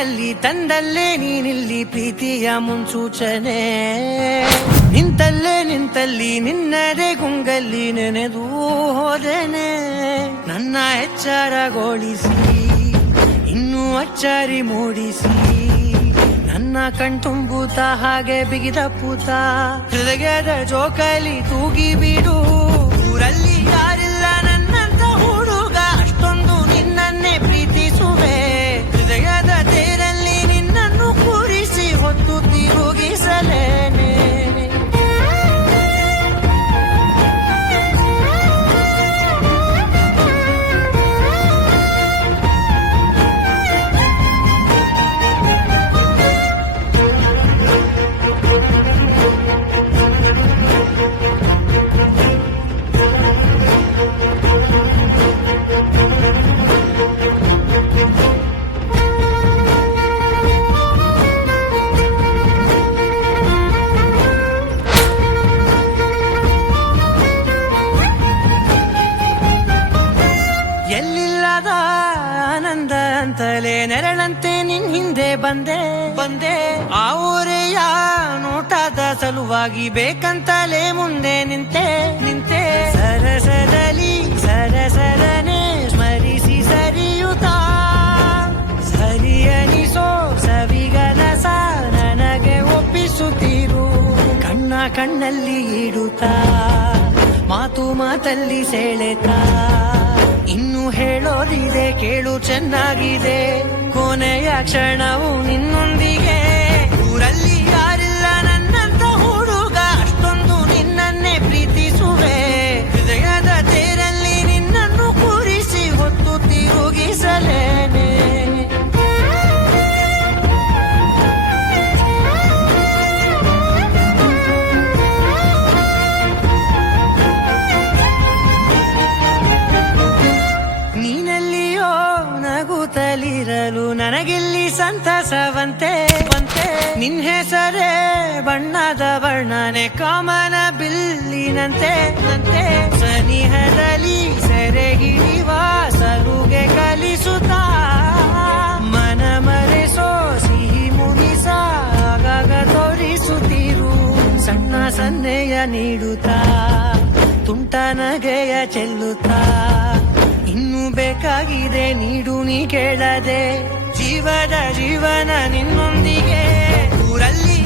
ಕೈಯಲ್ಲಿ ತಂದಲ್ಲೇ ನೀನಿಲ್ಲಿ ಪ್ರೀತಿಯ ಮುನ್ಸೂಚನೆ. ನಿಂತಲ್ಲಿ ನಿನ್ನದೇ ಗುಂಗಲ್ಲಿ ನೆನೆದು ಹೋದೆನೆ. ನನ್ನ ಎಚ್ಚರಗೊಳಿಸಿ ಇನ್ನೂ ಅಚ್ಚರಿ ಮೂಡಿಸಿ, ನನ್ನ ಕಣ್ತುಂಬುತ್ತ ಹಾಗೆ ಬಿಗಿದ ಪೂತ. ಹೃದಯದ ಜೋಕಾಲಿ ತೂಗಿ ಬಿಡು, ಊರಲ್ಲಿ ಯಾರಿಲ್ಲ ನನ್ನಂತ ಹುಡುಗ, ಅಷ್ಟೊಂದು ನಿನ್ನನ್ನೇ ಪ್ರೀತಿಸುವೆ. ಹೃದಯದ ತೇರಲ್ಲಿ ನಿನ್ನನ್ನು ಕೂರಿಸಿ ಹೊತ್ತು ತಿರುಗಿಸಲೇನೆ. ಎಲ್ಲಿಲ್ಲದ ಆನಂದ ಅಂತಲೇ ನೆರಳಂತೆ ನಿನ್ ಹಿಂದೆ ಬಂದೆ. ಆ ಊರೆಯ ನೋಟದ ಸಲುವಾಗಿ ಬೇಕಂತಲೇ ಮುಂದೆ ನಿಂತೆ. ಸರಸದಲ್ಲಿ ಸರಸರನೆ ಸ್ಮರಿಸಿ ಸರಿಯುತ್ತಾ, ಸರಿಯನಿಸೋ ಸವಿಗನಸ ನನಗೆ ಒಪ್ಪಿಸುತ್ತೀರು. ಕಣ್ಣಲ್ಲಿ ಇಡುತ್ತಾ, ಮಾತಲ್ಲಿ ಸೆಳೆತಾ, ಇನ್ನು ಹೇಳೋದಿದೆ ಕೇಳು ಚೆನ್ನಾಗಿದೆ. ಕೊನೆಯ ಕ್ಷಣವು ನಿನ್ನೊಂದಿಗೆ, ಊರಲ್ಲಿ ಯಾರಿಲ್ಲ ನನ್ನಂತ ಹುಡುಗ, ಅಷ್ಟೊಂದು ನಿನ್ನನ್ನೇ ಪ್ರೀತಿಸುವೆ. ಹೃದಯದ ತೇರಲ್ಲಿ ನಿನ್ನನ್ನು ಕೂರಿಸಿ ಹೊತ್ತು ತಿರುಗಿಸಲೇನೆ. ನಗುತ್ತಲಿರಲು ನನಗಿಲ್ಲಿ ಸಂತಸವಂತೆ. ನಿನ್ ಹೆಸರೇ ಬಣ್ಣದ ವರ್ಣನೆ ಕಾಮನ ಬಿಲ್ಲಿನಂತೆ. ಸನಿಹದಲ್ಲಿ ಸೆರೆಗಿಳಿವ ಸರುಗೆ ಕಲಿಸುತ್ತಾ, ಮನ ಮರೆಸೋ ಸಿಹಿ ಮುಗಿಸ ಆಗಾಗ ತೋರಿಸುತ್ತಿರು. ಸಣ್ಣ ಸನ್ನೆಯ ನೀಡುತ್ತಾ, ತುಂಟ ನಗೆಯ ಚೆಲ್ಲುತ್ತಾ, ಇನ್ನು ಬೇಕಾಗಿದೆ ನೀಡು ನೀ ಕೇಳದೆ. ಜೀವನ ನಿನ್ನೊಂದಿಗೆ, ಊರಲ್ಲಿ